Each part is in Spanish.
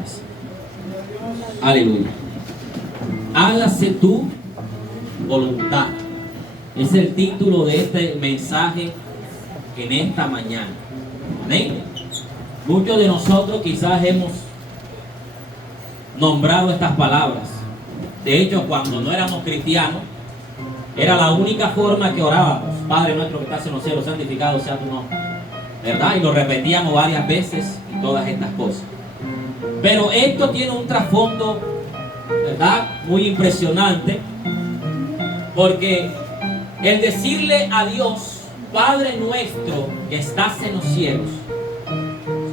necesidades. Aleluya. Hágase tu voluntad. Es el título de este mensaje en esta mañana. Amén. Muchos de nosotros quizás hemos nombrado estas palabras. De hecho, cuando no éramos cristianos, era la única forma que orábamos. Padre nuestro que estás en los cielos, santificado sea tu nombre, ¿verdad? Y lo repetíamos varias veces y todas estas cosas. Pero esto tiene un trasfondo, ¿verdad?, muy impresionante, porque el decirle a Dios, Padre nuestro que estás en los cielos,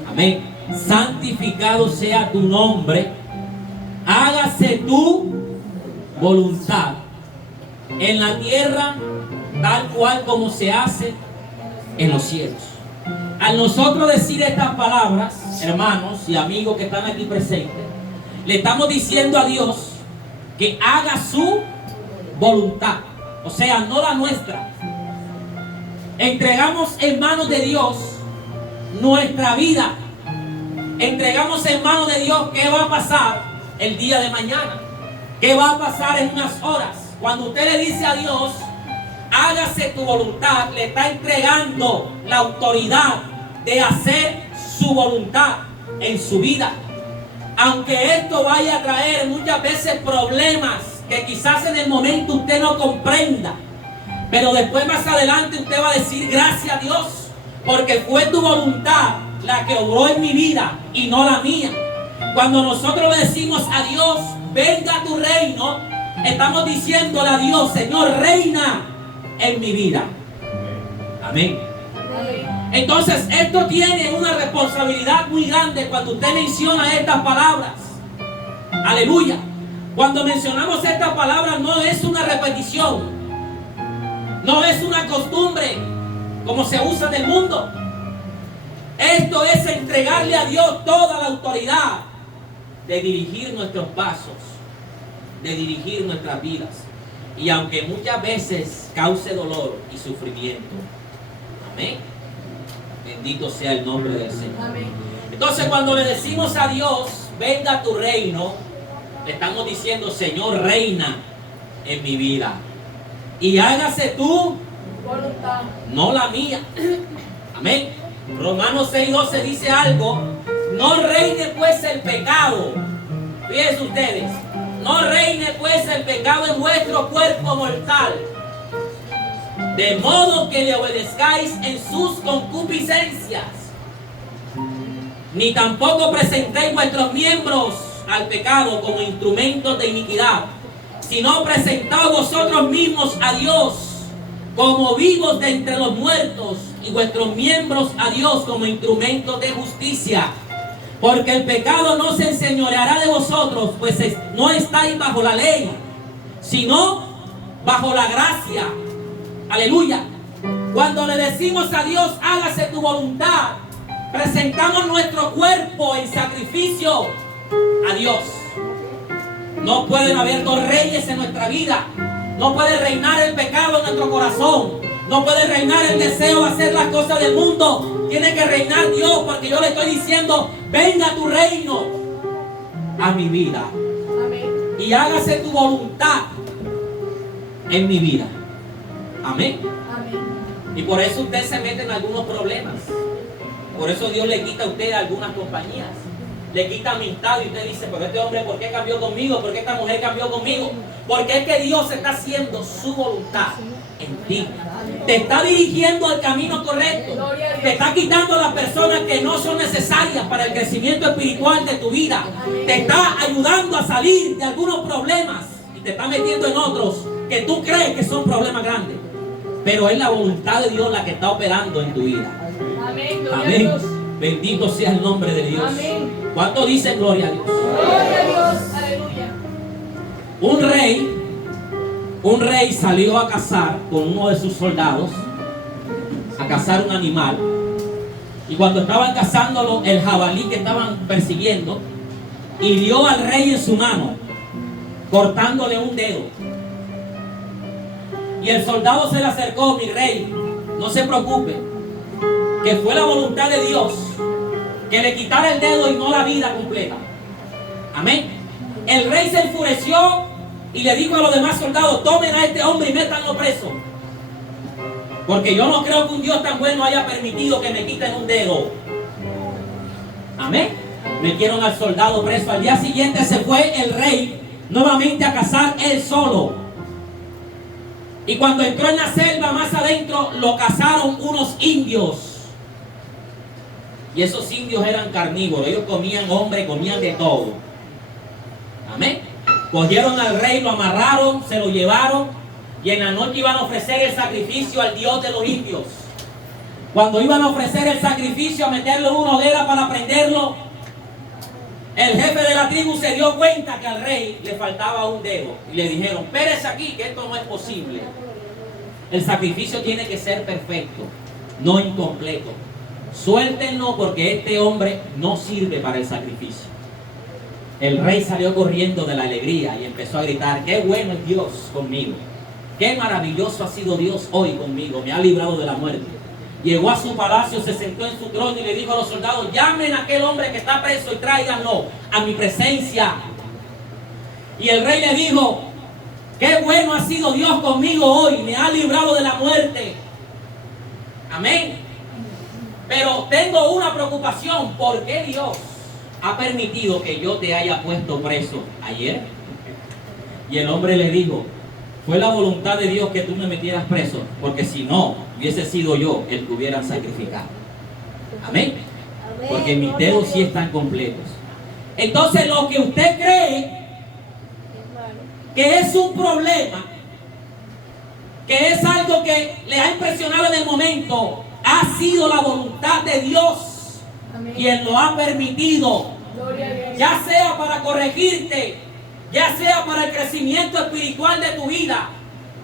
amén, santificado sea tu nombre, hágase tu voluntad en la tierra tal cual como se hace en los cielos. Al nosotros decir estas palabras, hermanos y amigos que están aquí presentes, le estamos diciendo a Dios que haga su voluntad, o sea, no la nuestra. Entregamos en manos de Dios nuestra vida. Entregamos en manos de Dios qué va a pasar el día de mañana, qué va a pasar en unas horas. Cuando usted le dice a Dios, hágase tu voluntad, le está entregando la autoridad de hacer su voluntad en su vida. Aunque esto vaya a traer muchas veces problemas que quizás en el momento usted no comprenda, pero después más adelante usted va a decir gracias a Dios, porque fue tu voluntad la que obró en mi vida y no la mía. Cuando nosotros le decimos a Dios, venga tu reino, estamos diciéndole a Dios, Señor, reina en mi vida. Amén. Entonces esto tiene una responsabilidad muy grande cuando usted menciona estas palabras. Aleluya. Cuando mencionamos estas palabras no es una repetición, no es una costumbre como se usa en el mundo. Esto es entregarle a Dios toda la autoridad de dirigir nuestros pasos, de dirigir nuestras vidas. Y aunque muchas veces cause dolor y sufrimiento. Amén. Bendito sea el nombre del Señor. Amén. Entonces cuando le decimos a Dios, venga tu reino, le estamos diciendo, Señor, reina en mi vida. Y hágase tu voluntad, no la mía. Amén. Romanos 6:12 dice algo, no reine pues el pecado. Fíjense ustedes, no reine pues el pecado en vuestro cuerpo mortal, de modo que le obedezcáis en sus concupiscencias, ni tampoco presentéis vuestros miembros al pecado como instrumentos de iniquidad, sino presentaos vosotros mismos a Dios como vivos de entre los muertos, y vuestros miembros a Dios como instrumentos de justicia. Porque el pecado no se enseñoreará de vosotros, pues no estáis bajo la ley, sino bajo la gracia. Aleluya. Cuando le decimos a Dios, hágase tu voluntad, presentamos nuestro cuerpo en sacrificio a Dios. No pueden haber dos reyes en nuestra vida. No puede reinar el pecado en nuestro corazón. No puede reinar el deseo de hacer las cosas del mundo. Tiene que reinar Dios, porque yo le estoy diciendo, venga tu reino a mi vida. Amén. Y hágase tu voluntad en mi vida. Amén. Amén. Y por eso usted se mete en algunos problemas. Por eso Dios le quita a usted algunas compañías. Le quita amistad y usted dice, pero este hombre, ¿por qué cambió conmigo? ¿Por qué esta mujer cambió conmigo? Porque es que Dios está haciendo su voluntad en ti. Te está dirigiendo al camino correcto. Te está quitando a las personas que no son necesarias para el crecimiento espiritual de tu vida. Te está ayudando a salir de algunos problemas y te está metiendo en otros que tú crees que son problemas grandes. Pero es la voluntad de Dios la que está operando en tu vida. Amén. Amén. Bendito sea el nombre de Dios. Amén. ¿Cuánto dicen gloria a Dios? Gloria a Dios. Aleluya. Un rey salió a cazar con uno de sus soldados, a cazar un animal. Y cuando estaban cazándolo, el jabalí que estaban persiguiendo hirió al rey en su mano, cortándole un dedo. Y el soldado se le acercó, mi rey, no se preocupe, que fue la voluntad de Dios que le quitara el dedo y no la vida completa. Amén. El rey se enfureció y le dijo a los demás soldados: tomen a este hombre y métanlo preso. Porque yo no creo que un Dios tan bueno haya permitido que me quiten un dedo. Amén. Metieron al soldado preso. Al día siguiente se fue el rey nuevamente a cazar él solo. Y cuando entró en la selva más adentro, lo cazaron unos indios. Y esos indios eran carnívoros. Ellos comían hombre, comían de todo. Amén. Cogieron al rey, lo amarraron, se lo llevaron. Y en la noche iban a ofrecer el sacrificio al Dios de los indios. Cuando iban a ofrecer el sacrificio, a meterlo en una hoguera para prenderlo, el jefe de la tribu se dio cuenta que al rey le faltaba un dedo. Y le dijeron: espérese aquí, que esto no es posible. El sacrificio tiene que ser perfecto, no incompleto. Suéltenlo porque este hombre no sirve para el sacrificio. El rey salió corriendo de la alegría y empezó a gritar: qué bueno es Dios conmigo. Qué maravilloso ha sido Dios hoy conmigo, me ha librado de la muerte. Llegó a su palacio, se sentó en su trono y le dijo a los soldados: llamen a aquel hombre que está preso y tráiganlo a mi presencia. Y el rey le dijo: qué bueno ha sido Dios conmigo hoy, me ha librado de la muerte. Amén. Pero tengo una preocupación: ¿por qué Dios ha permitido que yo te haya puesto preso ayer? Y el hombre le dijo: fue la voluntad de Dios que tú me metieras preso, porque si no, hubiese sido yo el que hubieran sacrificado. Amén. Porque mis dedos sí están completos. Entonces, lo que usted cree que es un problema, que es algo que le ha impresionado en el momento, ha sido la voluntad de Dios quien lo ha permitido. Ya sea para corregirte, ya sea para el crecimiento espiritual de tu vida,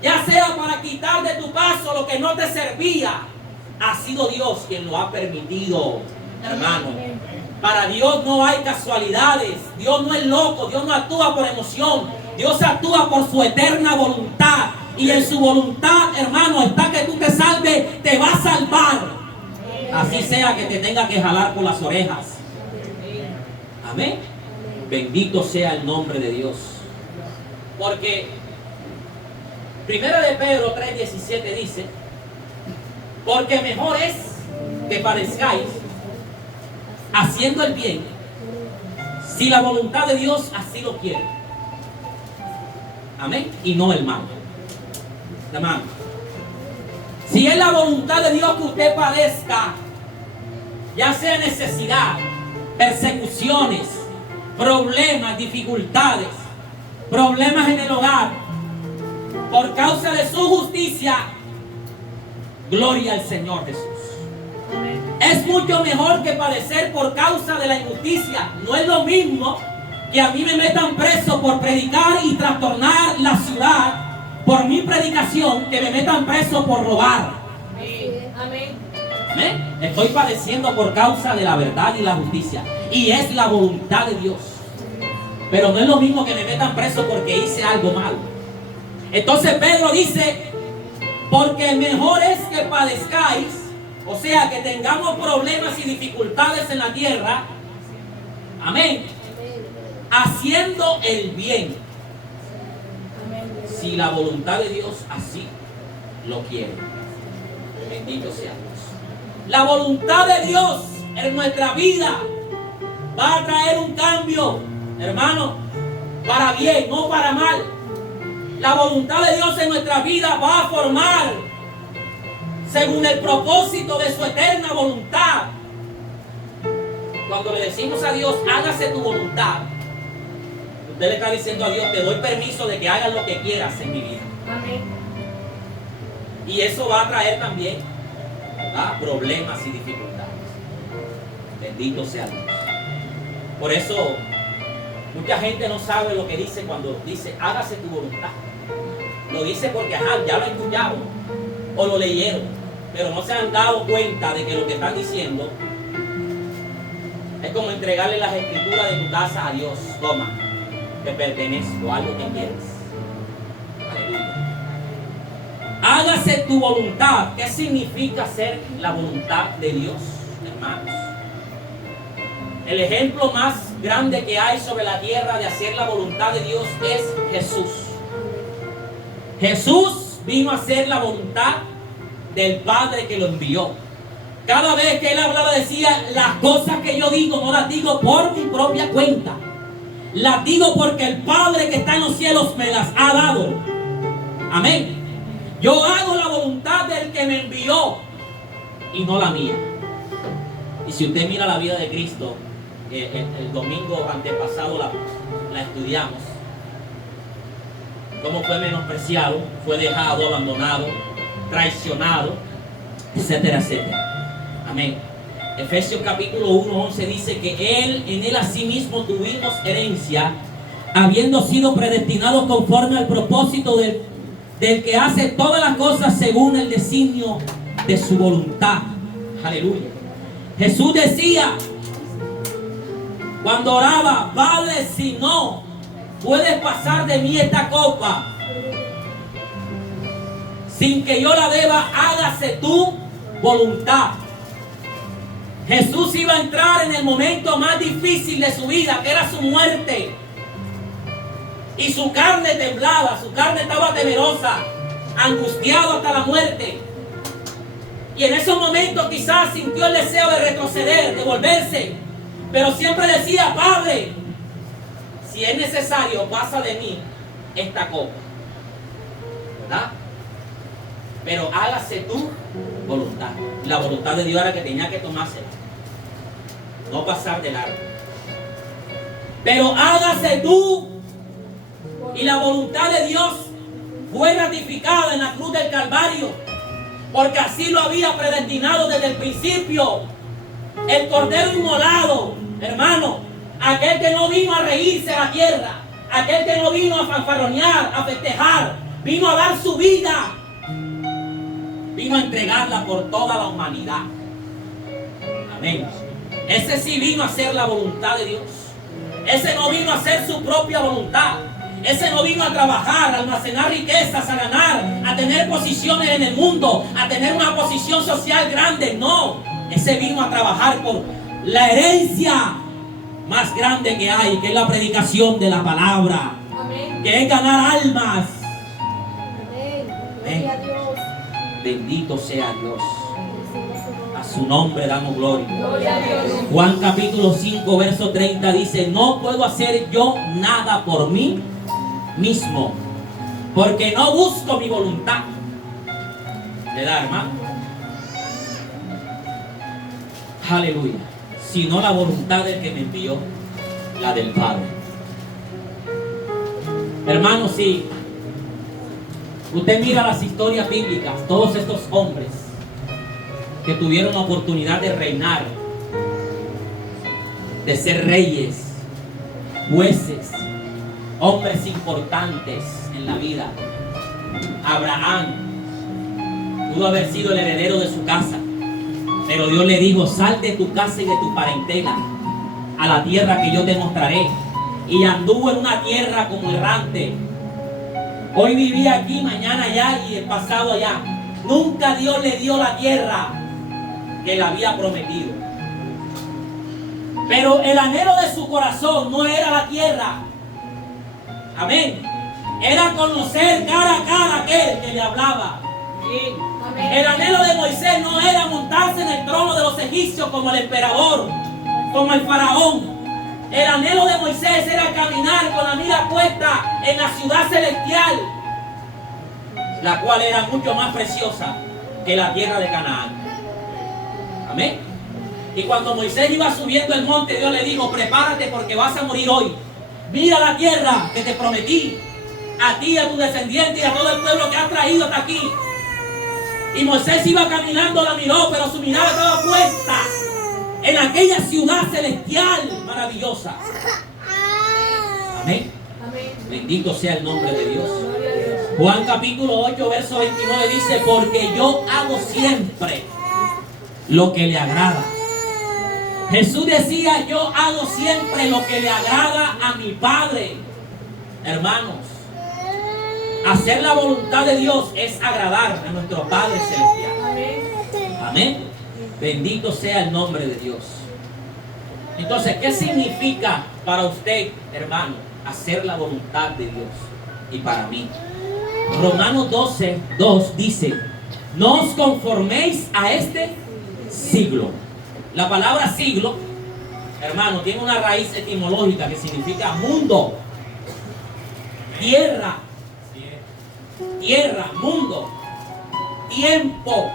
ya sea para quitar de tu paso lo que no te servía, ha sido Dios quien lo ha permitido, hermano. Para Dios no hay casualidades. Dios no es loco, Dios no actúa por emoción, Dios actúa por su eterna voluntad. Y en su voluntad, hermano, está que tú te salves, te va a salvar. Así sea que te tenga que jalar por las orejas. Amén. Bendito sea el nombre de Dios. Porque Primera de Pedro 3:17 dice: porque mejor es que padezcáis haciendo el bien, si la voluntad de Dios así lo quiere. Amén. Y no el mal. Hermano, si es la voluntad de Dios que usted padezca, ya sea necesidad, persecuciones, problemas, dificultades, problemas en el hogar, por causa de su justicia, gloria al Señor Jesús. Amén. Es mucho mejor que padecer por causa de la injusticia. No es lo mismo que a mí me metan preso por predicar y trastornar la ciudad por mi predicación, que me metan preso por robar. Amén. Amén. Estoy padeciendo por causa de la verdad y la justicia, y es la voluntad de Dios. Pero no es lo mismo que me metan preso porque hice algo malo. Entonces Pedro dice: porque mejor es que padezcáis, o sea, que tengamos problemas y dificultades en la tierra, amén, haciendo el bien, si la voluntad de Dios así lo quiere. Bendito sea Dios. La voluntad de Dios en nuestra vida va a traer un cambio, hermano, para bien, no para mal. La voluntad de Dios en nuestra vida va a formar según el propósito de su eterna voluntad. Cuando le decimos a Dios: hágase tu voluntad, usted le está diciendo a Dios: te doy permiso de que hagas lo que quieras en mi vida. Amén. Y eso va a traer también, ¿verdad?, problemas y dificultades. Bendito sea Dios. Por eso mucha gente no sabe lo que dice cuando dice: hágase tu voluntad. Lo dice porque ya lo escucharon o lo leyeron, pero no se han dado cuenta de que lo que están diciendo es como entregarle las escrituras de tu casa a Dios. Toma, te pertenezco, algo que quieres. Aleluya. Hágase tu voluntad. ¿Qué significa hacer la voluntad de Dios, hermanos? El ejemplo más grande que hay sobre la tierra de hacer la voluntad de Dios es Jesús. Jesús vino a hacer la voluntad del Padre que lo envió. Cada vez que él hablaba decía, las cosas que yo digo no las digo por mi propia cuenta. Las digo porque el Padre que está en los cielos me las ha dado. Amén. Yo hago la voluntad del que me envió y no la mía. Y si usted mira la vida de Cristo, el domingo antepasado la estudiamos. Cómo fue menospreciado, fue dejado, abandonado, traicionado, etcétera, etcétera. Amén. Efesios capítulo 1:11 dice que en él asimismo tuvimos herencia, habiendo sido predestinados conforme al propósito del que hace todas las cosas según el designio de su voluntad. Aleluya. Jesús decía, cuando oraba, Padre, si no puedes pasar de mí esta copa, sin que yo la beba, hágase tu voluntad. Jesús iba a entrar en el momento más difícil de su vida, que era su muerte. Y su carne temblaba, su carne estaba temerosa, angustiado hasta la muerte. Y en esos momentos quizás sintió el deseo de retroceder, de volverse. Pero siempre decía, Padre, si es necesario, pasa de mí esta copa. ¿Verdad? Pero hágase tu voluntad. Y la voluntad de Dios era que tenía que tomársela, no pasar de largo. Pero hágase tú. Y la voluntad de Dios fue ratificada en la cruz del Calvario, porque así lo había predestinado desde el principio. El cordero inmolado, hermano, aquel que no vino a reírse a la tierra, aquel que no vino a fanfarronear, a festejar, vino a dar su vida, vino a entregarla por toda la humanidad. Amén. Ese sí vino a hacer la voluntad de Dios. Ese no vino a hacer su propia voluntad. Ese no vino a trabajar, a almacenar riquezas, a ganar, a tener posiciones en el mundo, a tener una posición social grande. No, ese vino a trabajar por la herencia más grande que hay, que es la predicación de la palabra. Amén. Que es ganar almas. Amén. Gloria a Dios. Bendito sea Dios. A su nombre damos gloria. Gloria a Dios. Juan capítulo 5 verso 30 dice, no puedo hacer yo nada por mí mismo, porque no busco mi voluntad. ¿Verdad, hermano? Aleluya. Sino la voluntad del que me envió, la del Padre. Hermano, si usted mira las historias bíblicas, todos estos hombres que tuvieron la oportunidad de reinar, de ser reyes, jueces, hombres importantes en la vida. Abraham pudo haber sido el heredero de su casa, pero Dios le dijo, sal de tu casa y de tu parentela a la tierra que yo te mostraré. Y anduvo en una tierra como errante. Hoy vivía aquí, mañana allá y el pasado allá. Nunca Dios le dio la tierra que le había prometido. Pero el anhelo de su corazón no era la tierra. Amén. Era conocer cara a cara a aquel que le hablaba. Amén. El anhelo de Moisés no era montarse en el trono de los egipcios como el emperador, como el faraón. El anhelo de Moisés era caminar con la mira puesta en la ciudad celestial, la cual era mucho más preciosa que la tierra de Canaán. Amén. Y cuando Moisés iba subiendo el monte, Dios le dijo, prepárate porque vas a morir hoy. Mira la tierra que te prometí, a ti, a tu descendiente y a todo el pueblo que has traído hasta aquí. Y Moisés iba caminando, la miró, pero su mirada estaba puesta en aquella ciudad celestial maravillosa. Amén. Amén. Bendito sea el nombre de Dios. Juan capítulo 8, verso 29 dice, porque yo hago siempre lo que le agrada. Jesús decía, yo hago siempre lo que le agrada a mi Padre. Hermanos, hacer la voluntad de Dios es agradar a nuestro Padre Celestial. Amén. Amén. Bendito sea el nombre de Dios. Entonces, ¿qué significa para usted, hermano, hacer la voluntad de Dios? Y para mí, Romanos 12:2 dice: no os conforméis a este siglo. La palabra siglo, hermano, tiene una raíz etimológica que significa mundo, tierra, mundo, tiempo,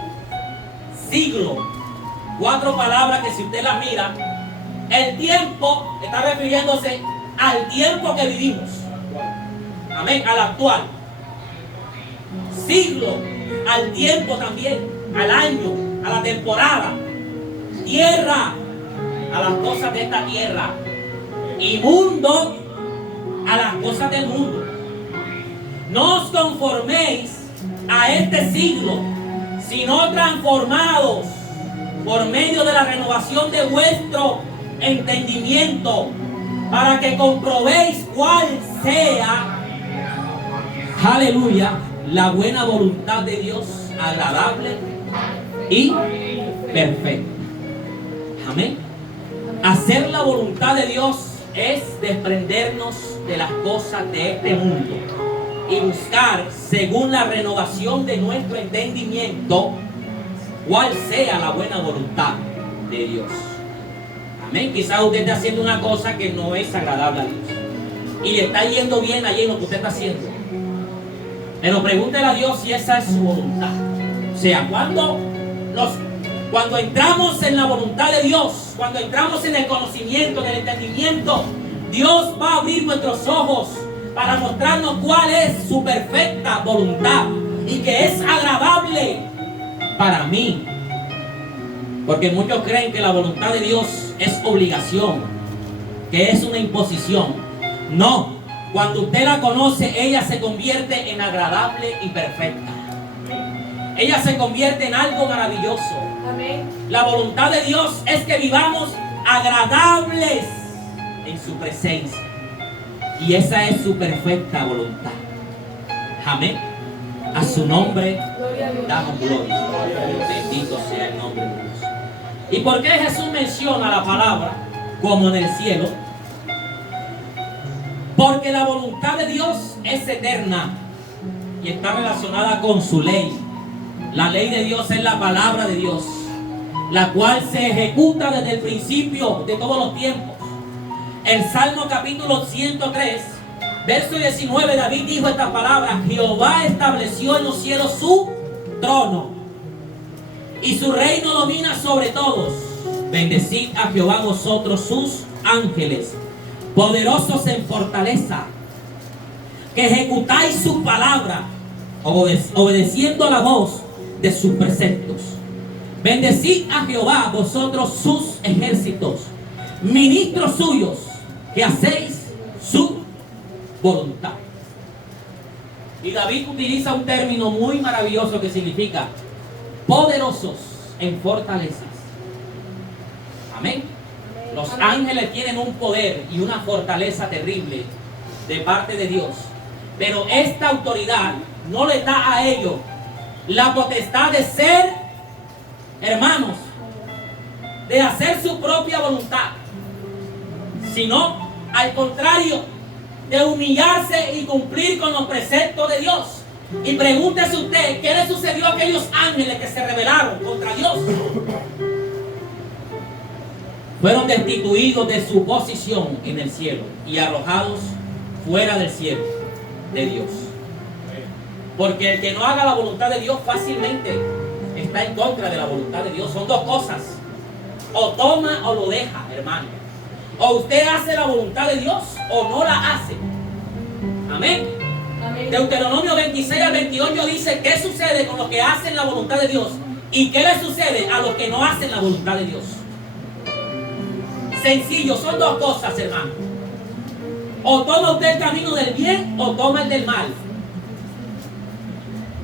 siglo. 4 palabras que si usted las mira, el tiempo está refiriéndose al tiempo que vivimos. Amén, al actual. Siglo, al tiempo también, al año, a la temporada. Tierra, a las cosas de esta tierra. Y mundo, a las cosas del mundo. No os conforméis a este siglo, sino transformados por medio de la renovación de vuestro entendimiento, para que comprobéis cuál sea, aleluya, la buena voluntad de Dios, agradable y perfecta. Amén. Hacer la voluntad de Dios es desprendernos de las cosas de este mundo y buscar, según la renovación de nuestro entendimiento, cuál sea la buena voluntad de Dios. Amén. Quizás usted está haciendo una cosa que no es agradable a Dios y le está yendo bien allí en lo que usted está haciendo, pero pregúntele a Dios si esa es su voluntad. O sea, cuando entramos en la voluntad de Dios, cuando entramos en el conocimiento, en el entendimiento, Dios va a abrir nuestros ojos para mostrarnos cuál es su perfecta voluntad y que es agradable para mí. Porque muchos creen que la voluntad de Dios es obligación, que es una imposición. No, cuando usted la conoce, ella se convierte en agradable y perfecta. Ella se convierte en algo maravilloso. Amén. La voluntad de Dios es que vivamos agradables en su presencia. Y esa es su perfecta voluntad. Amén. A su nombre damos gloria. Bendito sea el nombre de Dios. ¿Y por qué Jesús menciona la palabra como en el cielo? Porque la voluntad de Dios es eterna y está relacionada con su ley. La ley de Dios es la palabra de Dios, la cual se ejecuta desde el principio de todos los tiempos. El Salmo capítulo 103, verso 19, David dijo estas palabras: Jehová estableció en los cielos su trono y su reino domina sobre todos. Bendecid a Jehová vosotros sus ángeles, poderosos en fortaleza, que ejecutáis su palabra, obedeciendo la voz de sus preceptos. Bendecid a Jehová vosotros sus ejércitos, ministros suyos, que hacéis su voluntad. Y David utiliza un término muy maravilloso que significa poderosos en fortalezas. Amén. Los ángeles tienen un poder y una fortaleza terrible de parte de Dios, pero esta autoridad no le da a ellos la potestad de ser, hermanos, de hacer su propia voluntad, sino al contrario, de humillarse y cumplir con los preceptos de Dios. Y pregúntese usted, ¿qué le sucedió a aquellos ángeles que se rebelaron contra Dios? Fueron destituidos de su posición en el cielo y arrojados fuera del cielo de Dios. Porque el que no haga la voluntad de Dios fácilmente está en contra de la voluntad de Dios. Son dos cosas: o toma o lo deja, hermano. O usted hace la voluntad de Dios o no la hace. Amén. Amén. Deuteronomio 26 al 28 dice qué sucede con los que hacen la voluntad de Dios y qué le sucede a los que no hacen la voluntad de Dios. Sencillo, son dos cosas, hermano. O toma usted el camino del bien o toma el del mal.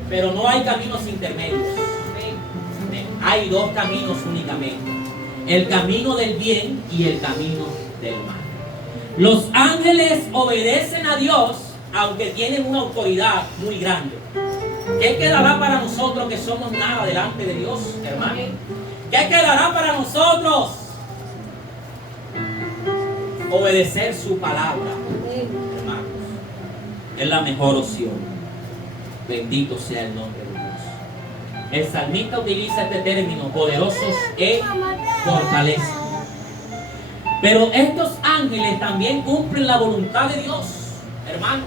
Pero no hay caminos intermedios. Hay dos caminos únicamente: el camino del bien y el camino del mal. Los ángeles obedecen a Dios, aunque tienen una autoridad muy grande. ¿Qué quedará para nosotros que somos nada delante de Dios, hermano? ¿Qué quedará para nosotros obedecer su palabra, hermanos, es la mejor opción. Bendito sea el nombre de Dios. El salmista utiliza este término, poderosos en fortaleza. Pero estos ángeles también cumplen la voluntad de Dios, hermano,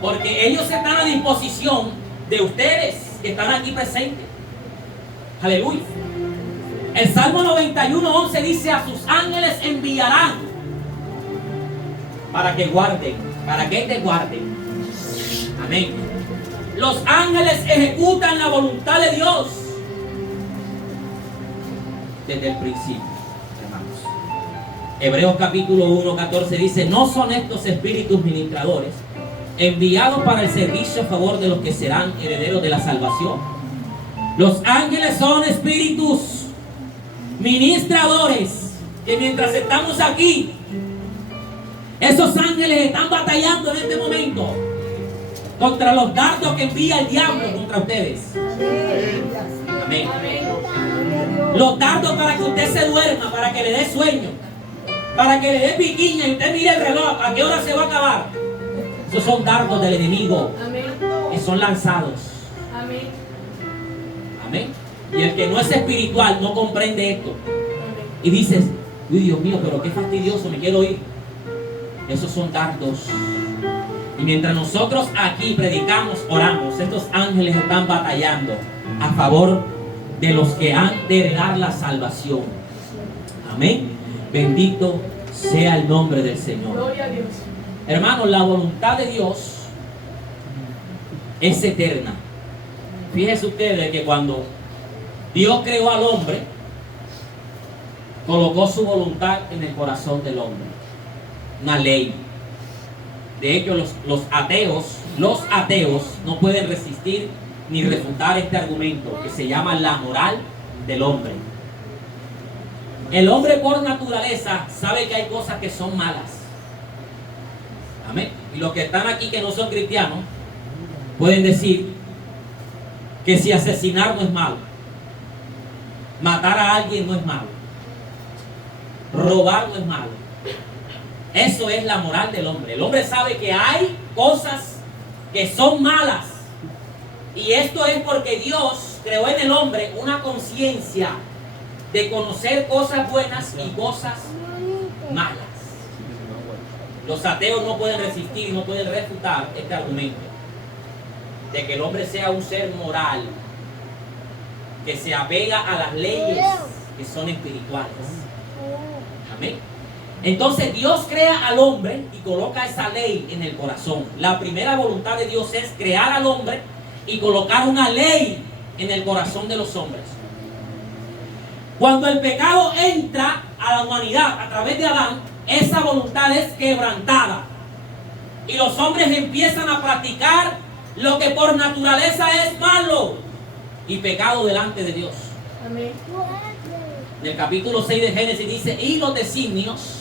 porque ellos están a disposición de ustedes que están aquí presentes. Aleluya. El Salmo 91:11 dice: a sus ángeles enviarán para que guarden, para que te guarden. Amén. Los ángeles ejecutan la voluntad de Dios desde el principio, hermanos. Hebreos capítulo 1:14 dice: no son estos espíritus ministradores enviados para el servicio a favor de los que serán herederos de la salvación. Los ángeles son espíritus ministradores que mientras estamos aquí, esos ángeles están batallando en este momento contra los dardos que envía el diablo contra ustedes. Amén. Los dardos para que usted se duerma, para que le dé sueño, para que le dé piquiña y usted mire el reloj, ¿a qué hora se va a acabar? Esos son dardos del enemigo que son lanzados. Amén. Y el que no es espiritual no comprende esto. Y dices: uy, Dios mío, pero qué fastidioso, me quiero ir. Esos son dardos. Y mientras nosotros aquí predicamos, oramos, estos ángeles están batallando a favor de los que han de heredar la salvación. Amén. Bendito sea el nombre del Señor. Gloria a Dios. Hermanos, la voluntad de Dios es eterna. Fíjense ustedes que cuando Dios creó al hombre, colocó su voluntad en el corazón del hombre. Una ley. De hecho, los ateos no pueden resistir ni refutar este argumento que se llama la moral del hombre. El hombre por naturaleza sabe que hay cosas que son malas. Amén. Y los que están aquí que no son cristianos pueden decir que si asesinar no es malo, matar a alguien no es malo, robar no es malo. Eso es la moral del hombre. El hombre sabe que hay cosas que son malas. Y esto es porque Dios creó en el hombre una conciencia de conocer cosas buenas y cosas malas. Los ateos no pueden resistir y no pueden refutar este argumento de que el hombre sea un ser moral que se apega a las leyes que son espirituales. Amén. Entonces Dios crea al hombre y coloca esa ley en el corazón. La primera voluntad de Dios es crear al hombre y colocar una ley en el corazón de los hombres. Cuando el pecado entra a la humanidad a través de Adán, esa voluntad es quebrantada y los hombres empiezan a practicar lo que por naturaleza es malo y pecado delante de Dios. Amén. En el capítulo 6 de Génesis dice: y los designios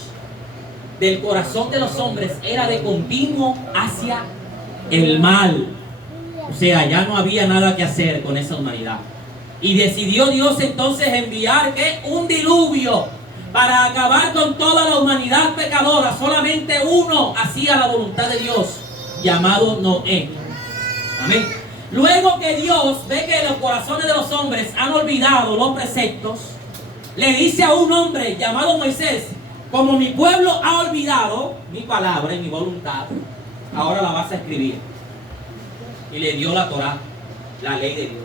del corazón de los hombres era de continuo hacia el mal. O sea, ya no había nada que hacer con esa humanidad. Y decidió Dios entonces enviar ¿qué? Un diluvio para acabar con toda la humanidad pecadora. Solamente uno hacía la voluntad de Dios, llamado Noé. Amén. Luego que Dios ve que los corazones de los hombres han olvidado los preceptos, le dice a un hombre llamado Moisés: como mi pueblo ha olvidado mi palabra y mi voluntad, ahora la vas a escribir. Y le dio la Torá, la ley de Dios.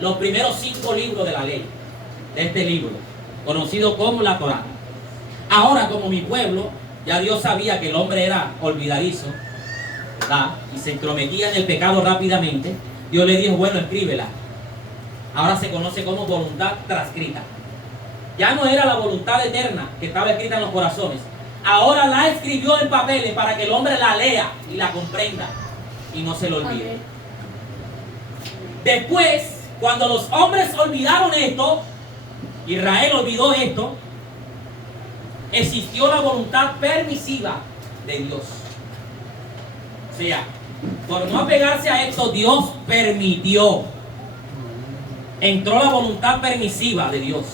Los primeros 5 libros de la ley, de este libro, conocido como la Torá. Ahora, como mi pueblo, ya Dios sabía que el hombre era olvidadizo, ¿verdad? Y se entrometía en el pecado rápidamente. Dios le dijo: bueno, escríbela. Ahora se conoce como voluntad transcrita. Ya no era la voluntad eterna que estaba escrita en los corazones. Ahora la escribió en papeles para que el hombre la lea y la comprenda y no se lo olvide. Después, cuando los hombres olvidaron esto, Israel olvidó esto, existió la voluntad permisiva de Dios. O sea, por no apegarse a esto, Dios permitió. Entró la voluntad permisiva de Dios.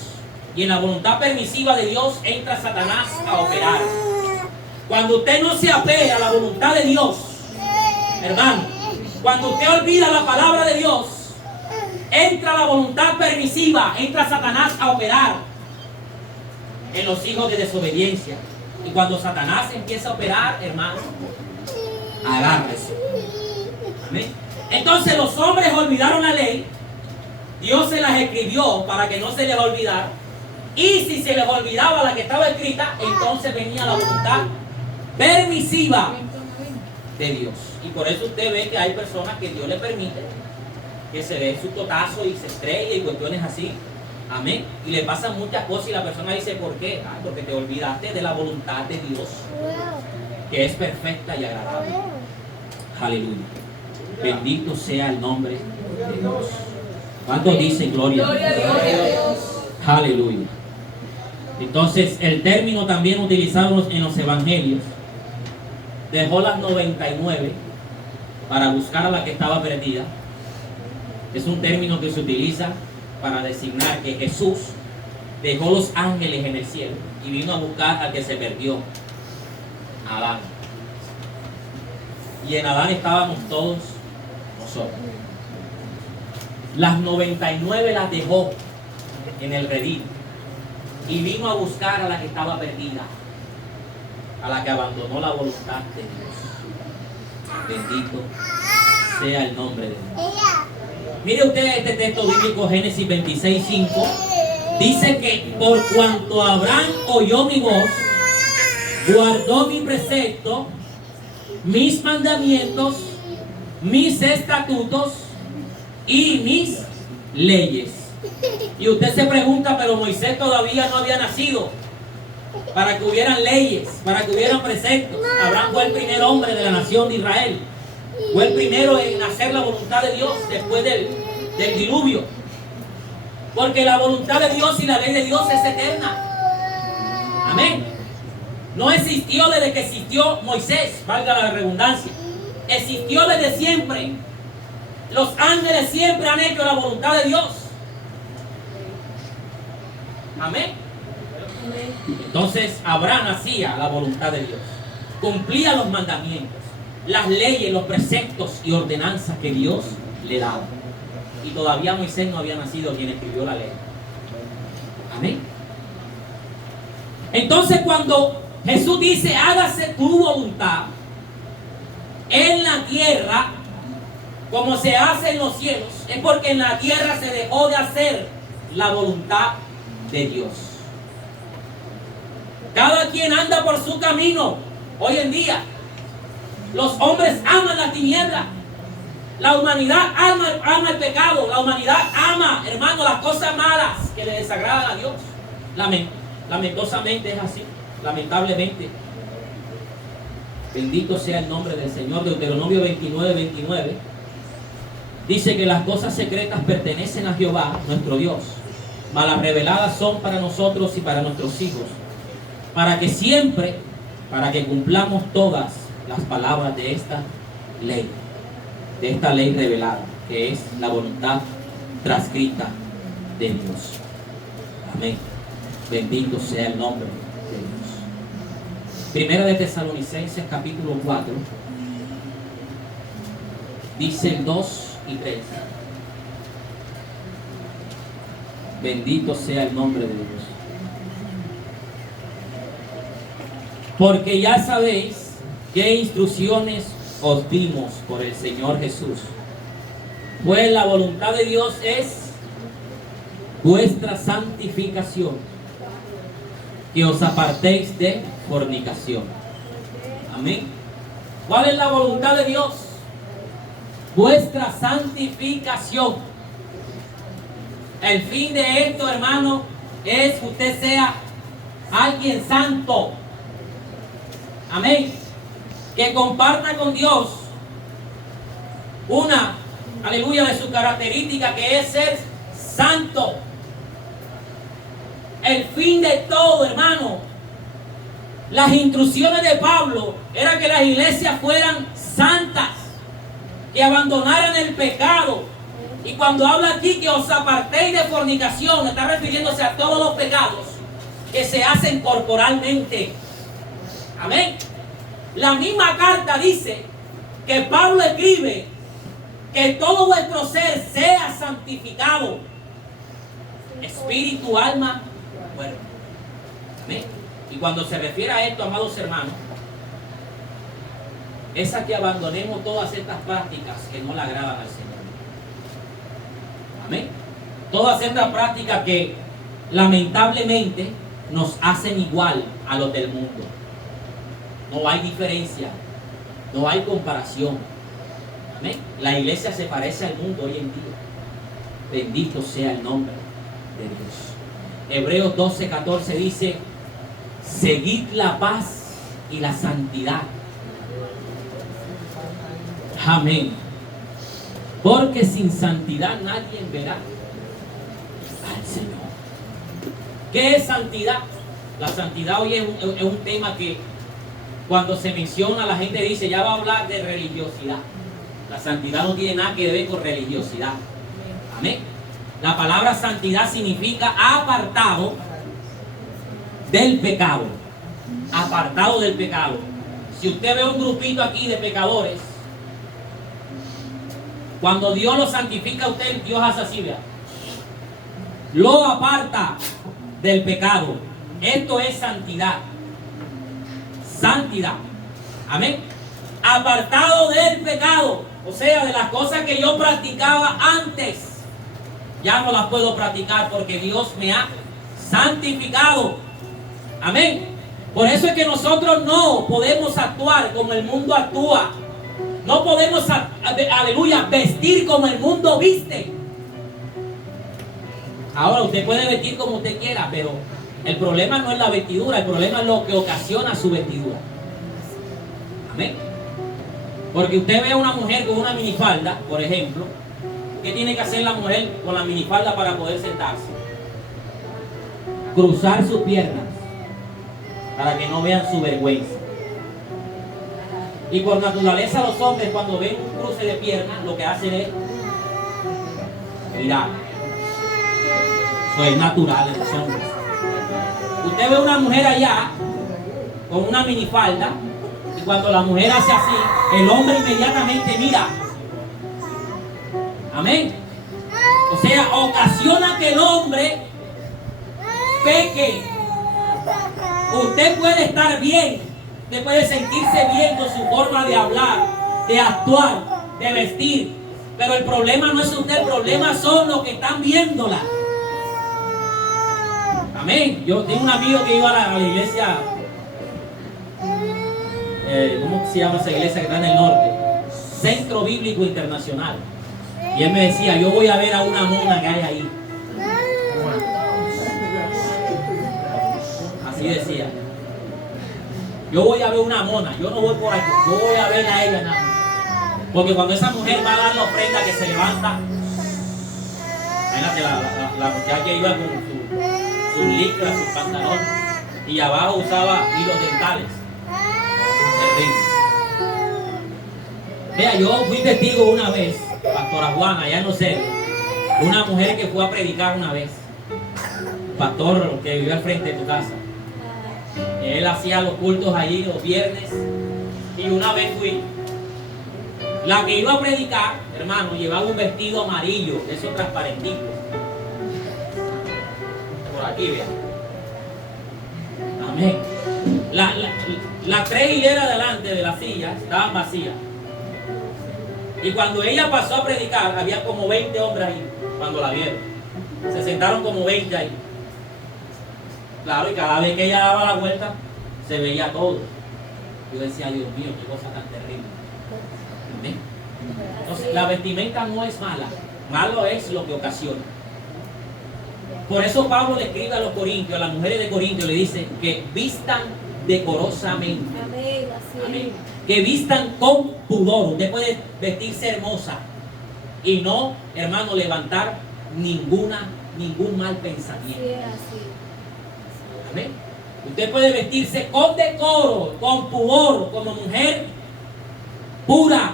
Y en la voluntad permisiva de Dios entra Satanás a operar. Cuando usted no se apega a la voluntad de Dios, hermano, cuando usted olvida la palabra de Dios, entra la voluntad permisiva, entra Satanás a operar en los hijos de desobediencia. Y cuando Satanás empieza a operar, hermano, agárrese. Amén. Entonces los hombres olvidaron la ley. Dios se las escribió para que no se les olvidara. Y si se les olvidaba la que estaba escrita, entonces venía la voluntad permisiva de Dios. Y por eso usted ve que hay personas que Dios le permite que se dé su totazo y se estrella y cuestiones así. Amén. Y le pasan muchas cosas y la persona dice, ¿por qué? Ah, porque te olvidaste de la voluntad de Dios, que es perfecta y agradable. Aleluya. Bendito sea el nombre de Dios. ¿Cuántos dicen gloria a Dios? Aleluya. Entonces, el término también utilizado en los evangelios, dejó las 99 para buscar a la que estaba perdida. Es un término que se utiliza para designar que Jesús dejó los ángeles en el cielo y vino a buscar al que se perdió, Adán. Y en Adán estábamos todos nosotros. Las 99 las dejó en el redil y vino a buscar a la que estaba perdida, a la que abandonó la voluntad de Dios. Bendito sea el nombre de Dios. Mire usted este texto bíblico, Génesis 26:5. Dice que por cuanto Abraham oyó mi voz, guardó mi precepto, mis mandamientos, mis estatutos y mis leyes. Y usted se pregunta, pero Moisés todavía no había nacido para que hubieran leyes, para que hubieran preceptos. Abraham fue el primer hombre de la nación de Israel. Fue el primero en hacer la voluntad de Dios después del diluvio. Porque la voluntad de Dios y la ley de Dios es eterna. Amén. No existió desde que existió Moisés, valga la redundancia. Existió desde siempre. Los ángeles siempre han hecho la voluntad de Dios. Amén. Entonces Abraham hacía la voluntad de Dios. Cumplía los mandamientos, las leyes, los preceptos y ordenanzas que Dios le daba. Y todavía Moisés no había nacido quien escribió la ley. Amén. Entonces cuando Jesús dice, hágase tu voluntad en la tierra como se hace en los cielos, es porque en la tierra se dejó de hacer la voluntad de Dios. Cada quien anda por su camino. Hoy en día los hombres aman la tiniebla. La humanidad ama el pecado. La humanidad ama, hermano, las cosas malas que le desagradan a Dios. Lamentosamente es así. Lamentablemente. Bendito sea el nombre del Señor. Deuteronomio 29:29 dice que las cosas secretas pertenecen a Jehová, nuestro Dios, mas las reveladas son para nosotros y para nuestros hijos, para que cumplamos todas las palabras de esta ley revelada, que es la voluntad transcrita de Dios. Amén. Bendito sea el nombre de Dios. Primera de Tesalonicenses capítulo 4 dice el 2 y 3. Bendito sea el nombre de Dios. Porque ya sabéis qué instrucciones os dimos por el Señor Jesús. Pues la voluntad de Dios es vuestra santificación, que os apartéis de fornicación. Amén. ¿Cuál es la voluntad de Dios? Vuestra santificación. El fin de esto, hermano, es que usted sea alguien santo. Amén. Que comparta con Dios una, aleluya, de su característica, que es ser santo. El fin de todo, hermano. Las instrucciones de Pablo era que las iglesias fueran santas, que abandonaran el pecado. Y cuando habla aquí que os apartéis de fornicación, está refiriéndose a todos los pecados que se hacen corporalmente. Amén. La misma carta dice que Pablo escribe que todo vuestro ser sea santificado, espíritu, alma, cuerpo. Amén. Y cuando se refiere a esto, amados hermanos, es a que abandonemos todas estas prácticas que no le agradan al Señor. Amén. Todas estas prácticas que lamentablemente nos hacen igual a los del mundo. No hay diferencia, no hay comparación. Amén. La iglesia se parece al mundo hoy en día. Bendito sea el nombre de Dios. Hebreos 12:14 dice: seguid la paz y la santidad. Amén. Porque sin santidad nadie verá al Señor. ¿Qué es santidad? La santidad hoy es un tema que cuando se menciona la gente dice, ya va a hablar de religiosidad. La santidad no tiene nada que ver con religiosidad. Amén. La palabra santidad significa apartado del pecado. Apartado del pecado. Si usted ve un grupito aquí de pecadores, cuando Dios lo santifica a usted, Dios hace así, vea. Lo aparta del pecado. Esto es santidad. Santidad. Amén. Apartado del pecado. O sea, de las cosas que yo practicaba antes, ya no las puedo practicar porque Dios me ha santificado. Amén. Por eso es que nosotros no podemos actuar como el mundo actúa. No podemos, aleluya, vestir como el mundo viste. Ahora usted puede vestir como usted quiera, pero el problema no es la vestidura, el problema es lo que ocasiona su vestidura. Amén. Porque usted ve a una mujer con una minifalda, por ejemplo. ¿Qué tiene que hacer la mujer con la minifalda para poder sentarse? Cruzar sus piernas para que no vean su vergüenza. Y por naturaleza los hombres cuando ven un cruce de piernas lo que hacen es mirar. Eso es natural en los hombres. Usted ve a una mujer allá con una minifalda y cuando la mujer hace así, el hombre inmediatamente mira. Amén. O sea, ocasiona que el hombre peque. Usted puede estar bien, usted puede sentirse bien con su forma de hablar, de actuar, de vestir, pero el problema no es usted, el problema son los que están viéndola. Amén. Yo tengo un amigo que iba a la iglesia, ¿cómo se llama esa iglesia que está en el norte? Centro Bíblico Internacional. Y él me decía, yo voy a ver a una mona que hay ahí. Así decía. Yo voy a ver una mona, yo no voy por aquí, yo voy a ver a ella nada. Porque cuando esa mujer va a dar la ofrenda que se levanta, imagínate la muchacha iba con sus licras, sus pantalones, y abajo usaba hilos dentales. Vea, yo fui testigo una vez, Pastora Juana, ya no sé, una mujer que fue a predicar una vez, pastor que vivió al frente de tu casa. Él hacía los cultos allí los viernes y una vez fui. La que iba a predicar, hermano, llevaba un vestido amarillo, de esos transparentitos. Por aquí, vean. Amén. Las tres hileras delante de la silla estaban vacías. Y cuando ella pasó a predicar, había como 20 hombres ahí, cuando la vieron. Se sentaron como 20 ahí. Claro, y cada vez que ella daba la vuelta, se veía todo. Yo decía, Dios mío, qué cosa tan terrible. ¿Amén? Entonces, la vestimenta no es mala. Malo es lo que ocasiona. Por eso Pablo le escribe a los corintios, a las mujeres de Corintios, le dice que vistan decorosamente. Amén. Que vistan con pudor. Usted puede vestirse hermosa y no, hermano, levantar ningún mal pensamiento. Amén. Usted puede vestirse con decoro, con pudor, como mujer pura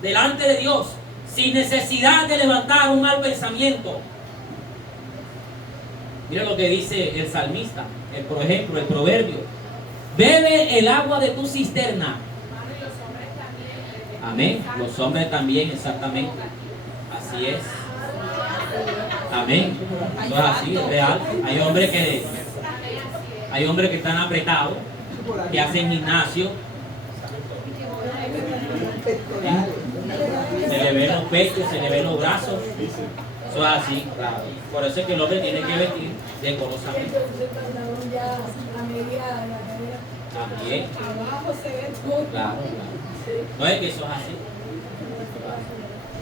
delante de Dios, sin necesidad de levantar un mal pensamiento. Mira lo que dice el salmista, por ejemplo, el proverbio. Bebe el agua de tu cisterna Amén. Los hombres también, exactamente. Así es. Amén. No es así, es real. Hay hombres que están apretados, que hacen gimnasio. Se le ven los pechos, se le ven los brazos. Eso es así, claro. Por eso es que el hombre tiene que vestir decorosamente. También. Claro. No es que eso es así.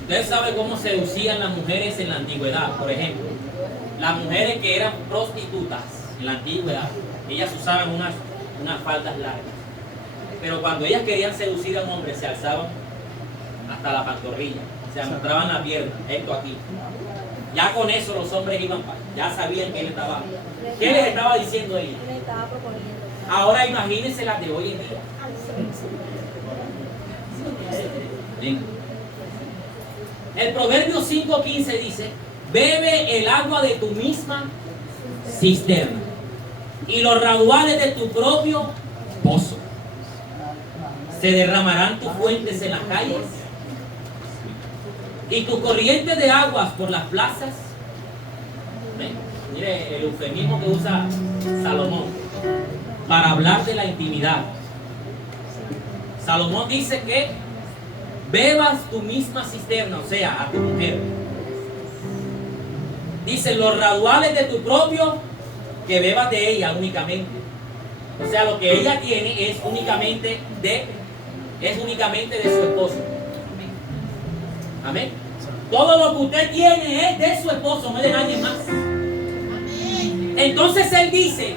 Usted sabe cómo seducían las mujeres en la antigüedad. Por ejemplo, las mujeres que eran prostitutas en la antigüedad, ellas usaban unas faldas largas. Pero cuando ellas querían seducir a un hombre, se alzaban hasta la pantorrilla, se mostraban la pierna, esto aquí. Ya con eso los hombres iban para, ya sabían que ¿qué les estaba diciendo ella? Ahora imagínense las de hoy en día. Bien. El Proverbio 5:15 dice: bebe el agua de tu misma cisterna y los raudales de tu propio pozo. Se derramarán tus fuentes en las calles y tus corrientes de aguas por las plazas. ¿Ven? Mire el eufemismo que usa Salomón para hablar de la intimidad. Salomón dice que bebas tu misma cisterna, o sea, a tu mujer. Dice los raudales de tu propio, que bebas de ella únicamente. O sea, lo que ella tiene es únicamente de su esposo. Amén. Todo lo que usted tiene es de su esposo, no es de nadie más. Entonces él dice: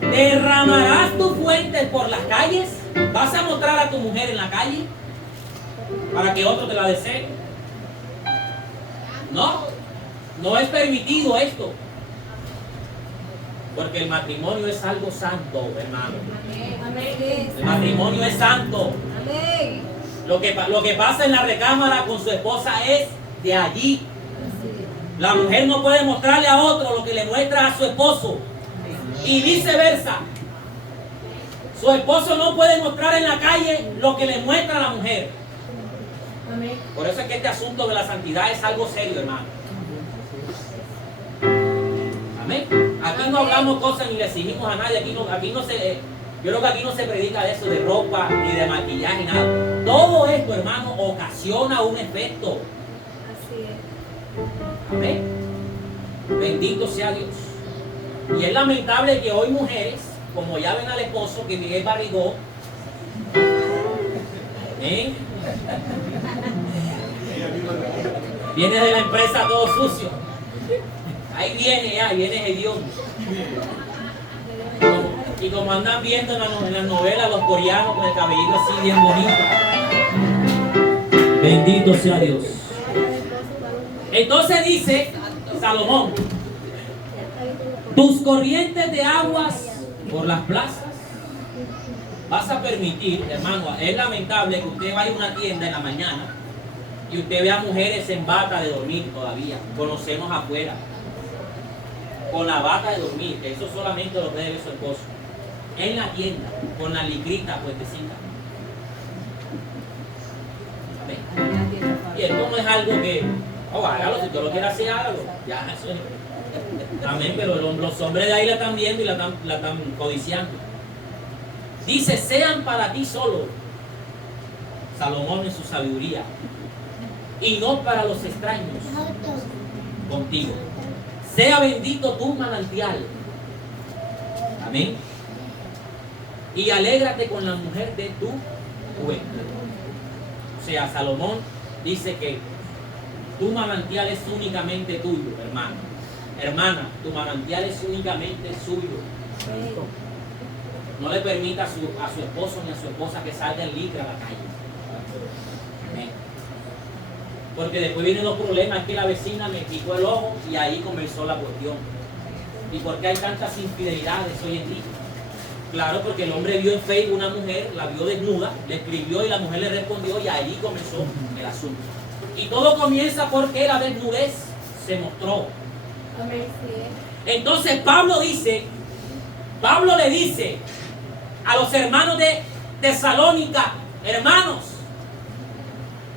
derramarás tus fuentes por las calles. ¿Vas a mostrar a tu mujer en la calle para que otro te la desee? No es permitido esto. Porque el matrimonio es algo santo, hermano. El matrimonio es santo. Lo que pasa en la recámara con su esposa es de allí. La mujer no puede mostrarle a otro lo que le muestra a su esposo. Y viceversa. Su esposo no puede mostrar en la calle lo que le muestra a la mujer. Por eso es que este asunto de la santidad es algo serio, hermano. Amén. Aquí no hablamos cosas ni le exigimos a nadie. Yo creo que aquí no se predica de eso, de ropa, ni de maquillaje, nada. Todo esto, hermano, ocasiona un efecto. Así es. Amén. Bendito sea Dios. Y es lamentable que hoy mujeres, como ya ven al esposo que Miguel barrigó, ¿eh? Viene de la empresa todo sucio. Ahí viene hediondo. Y como andan viendo en las novelas los coreanos con el cabellito así bien bonito. Bendito sea Dios. Entonces dice Salomón: tus corrientes de aguas por las plazas. Vas a permitir, hermano, es lamentable que usted vaya a una tienda en la mañana y usted vea mujeres en bata de dormir todavía. Conocemos afuera. Con la bata de dormir, que eso solamente lo puede ver su esposo. En la tienda, con la licrita puestecita. Amén. Y esto no es algo que, hágalo, si tú lo quieres hacer, hágalo. Ya, eso es. Amén, pero los hombres de ahí la están viendo y la están codiciando. Dice: sean para ti solo, Salomón en su sabiduría, y no para los extraños contigo. Sea bendito tu manantial. Amén. Y alégrate con la mujer de tu juventud. O sea, Salomón dice que tu manantial es únicamente tuyo, hermano. Hermana, tu manantial es únicamente suyo. No le permita a su esposo ni a su esposa que salga en licra a la calle. Amén. Porque después vienen los problemas, es que la vecina me picó el ojo y ahí comenzó la cuestión. ¿Y por qué hay tantas infidelidades hoy en día? Claro, porque el hombre vio en Facebook una mujer, la vio desnuda, le escribió y la mujer le respondió y ahí comenzó el asunto. Y todo comienza porque la desnudez se mostró. Amén. Entonces Pablo le dice a los hermanos de Tesalónica: hermanos,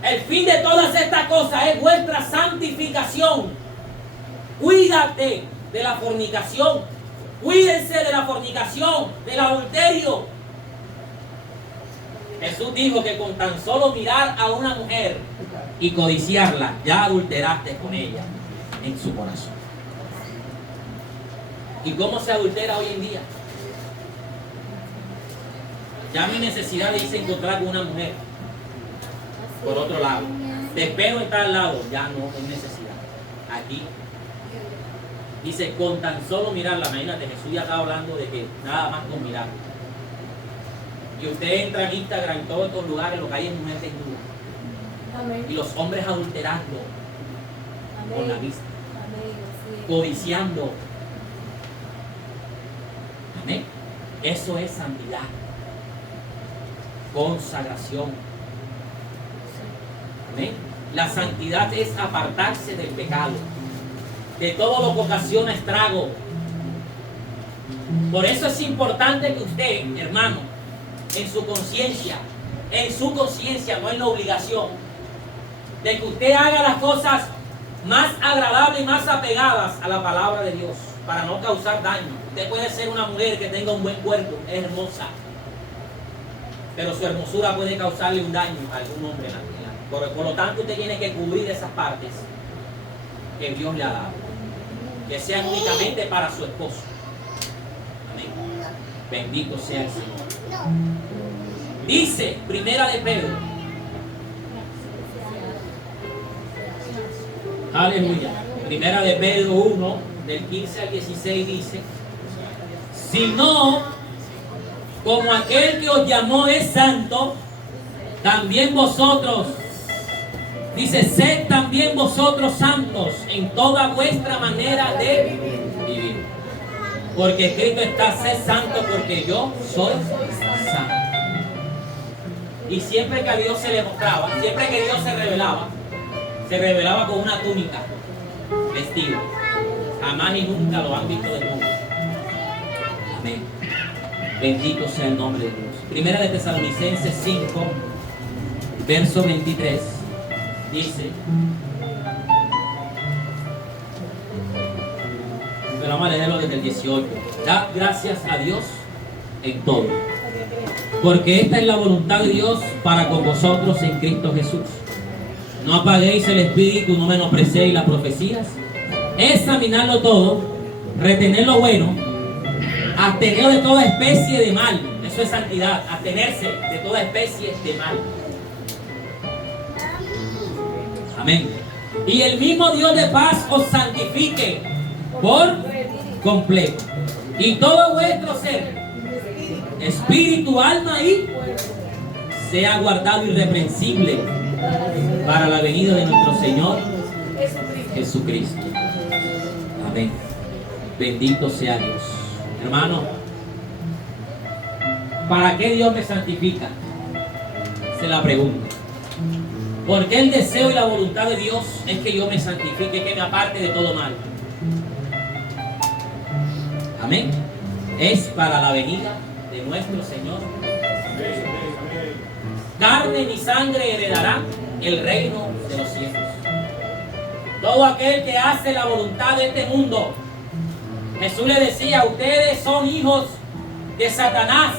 El fin de todas estas cosas es vuestra santificación. Cuídate de la fornicación. Cuídense de la fornicación, del adulterio. Jesús dijo que con tan solo mirar a una mujer y codiciarla, ya adulteraste con ella en su corazón. ¿Y cómo se adultera hoy en día? Ya mi necesidad de irse a encontrar con una mujer por otro lado. Te espero en tal lado, ya no hay necesidad. Aquí dice con tan solo mirarla. Imagínate, Jesús ya estaba hablando de que nada más con mirar. Y usted entra en Instagram, en todos estos lugares, lo que hay es mujer desnuda. Amén. Y los hombres adulterando con la vista, Amén. Así es. codiciando. Amén. Eso es santidad, consagración. Amén. La santidad es apartarse del pecado, de todo lo que ocasiona estrago. Por eso es importante que usted, hermano, en su conciencia, no en la obligación, de que usted haga las cosas más agradables y más apegadas a la palabra de Dios, para no causar daño. Usted puede ser una mujer que tenga un buen cuerpo, es hermosa, pero su hermosura puede causarle un daño a algún hombre en la vida. Por lo tanto, usted tiene que cubrir esas partes que Dios le ha dado, que sean únicamente para su esposo. Amén. Bendito sea el Señor. Dice Primera de Pedro, aleluya, Primera de Pedro 1, del 15 al 16 dice: sino como aquel que os llamó es santo, también vosotros, dice, sed también vosotros santos en toda vuestra manera de vivir. Porque escrito está: sed santo porque yo soy santo. Y siempre que a Dios se le mostraba, siempre que Dios se revelaba con una túnica, vestido. Jamás y nunca lo han visto desnudo. Amén. Bendito sea el nombre de Dios. Primera de Tesalonicenses 5, verso 23, dice, pero vamos a leerlo desde el 18. Da gracias a Dios en todo, porque esta es la voluntad de Dios para con vosotros en Cristo Jesús. No apaguéis el espíritu, no menospreciéis las profecías. Examinarlo todo, retener lo bueno, absteneos de toda especie de mal. Eso es santidad, abstenerse de toda especie de mal. Amén. Y el mismo Dios de paz os santifique por completo. Y todo vuestro ser, espíritu, alma y sea guardado irreprensible para la venida de nuestro Señor Jesucristo. Amén. Bendito sea Dios. Hermano, ¿para qué Dios me santifica? Se la pregunto. Porque el deseo y la voluntad de Dios es que yo me santifique, que me aparte de todo mal. Amén. Es para la venida de nuestro Señor. Carne ni sangre heredarán el reino de los cielos. Todo aquel que hace la voluntad de este mundo. Jesús le decía: ustedes son hijos de Satanás,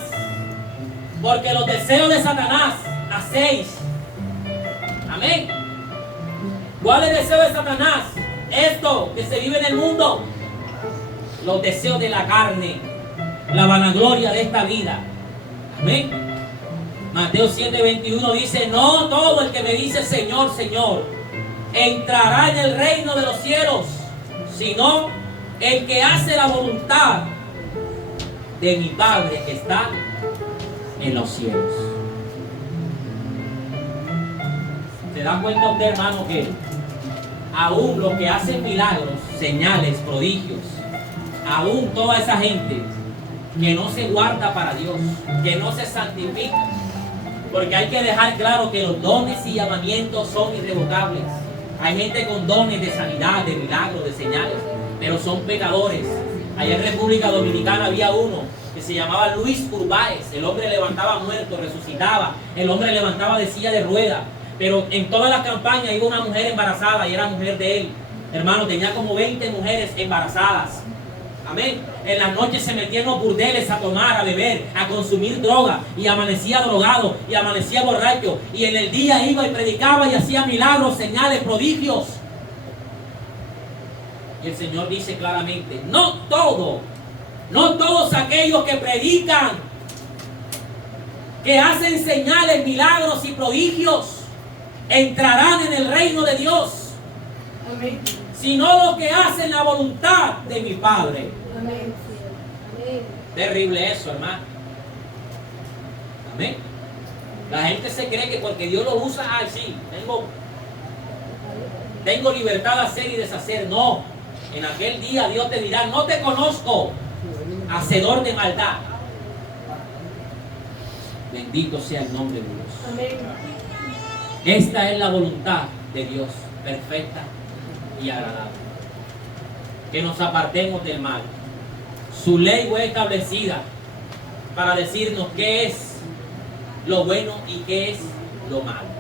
porque los deseos de Satanás hacéis. Amén. ¿Cuál es el deseo de Satanás? Esto que se vive en el mundo. Los deseos de la carne, la vanagloria de esta vida. Amén. Mateo 7:21 dice: no todo el que me dice Señor, Señor, entrará en el reino de los cielos, sino el que hace la voluntad de mi Padre que está en los cielos. ¿Se da cuenta usted, hermano, que aún los que hacen milagros, señales, prodigios, aún toda esa gente que no se guarda para Dios, que no se santifica? Porque hay que dejar claro que los dones y llamamientos son irrevocables. Hay gente con dones de sanidad, de milagros, de señales, pero son pecadores. Allá en República Dominicana había uno que se llamaba Luis Urbáez. El hombre levantaba muertos, resucitaba. El hombre levantaba de silla de ruedas. Pero en todas las campañas iba una mujer embarazada y era mujer de él. Hermano, tenía como 20 mujeres embarazadas. Amén. En las noches se metía en los burdeles a tomar, a beber, a consumir droga. Y amanecía drogado y amanecía borracho. Y en el día iba y predicaba y hacía milagros, señales, prodigios. Y el Señor dice claramente, no todos aquellos que predican, que hacen señales, milagros y prodigios, entrarán en el reino de Dios. Amén. Sino los que hacen la voluntad de mi Padre. Amén. Amén. Terrible eso, hermano. Amén. La gente se cree que porque Dios lo usa, ay sí, tengo libertad de hacer y deshacer. No. En aquel día Dios te dirá, no te conozco, hacedor de maldad. Bendito sea el nombre de Dios. Amén. Esta es la voluntad de Dios, perfecta y agradable. Que nos apartemos del mal. Su ley fue establecida para decirnos qué es lo bueno y qué es lo malo.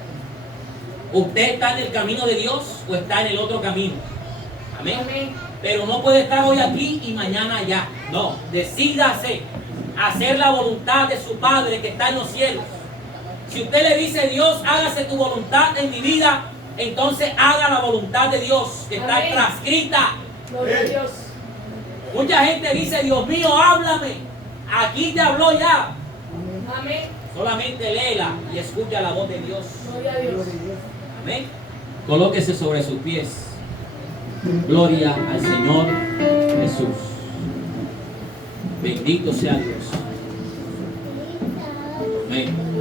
¿Usted está en el camino de Dios o está en el otro camino? Amén. Amén. Pero no puede estar hoy aquí y mañana allá. No, decídase hacer la voluntad de su Padre que está en los cielos. Si usted le dice, Dios, hágase tu voluntad en mi vida, entonces haga la voluntad de Dios que está Amén. transcrita. Gloria a Dios. Mucha gente dice, Dios mío, háblame. Aquí te habló ya. Amén. Solamente léela y escucha la voz de Dios. Gloria a Dios. Amén. Colóquese sobre sus pies. Gloria al Señor Jesús. Bendito sea Dios. Amén.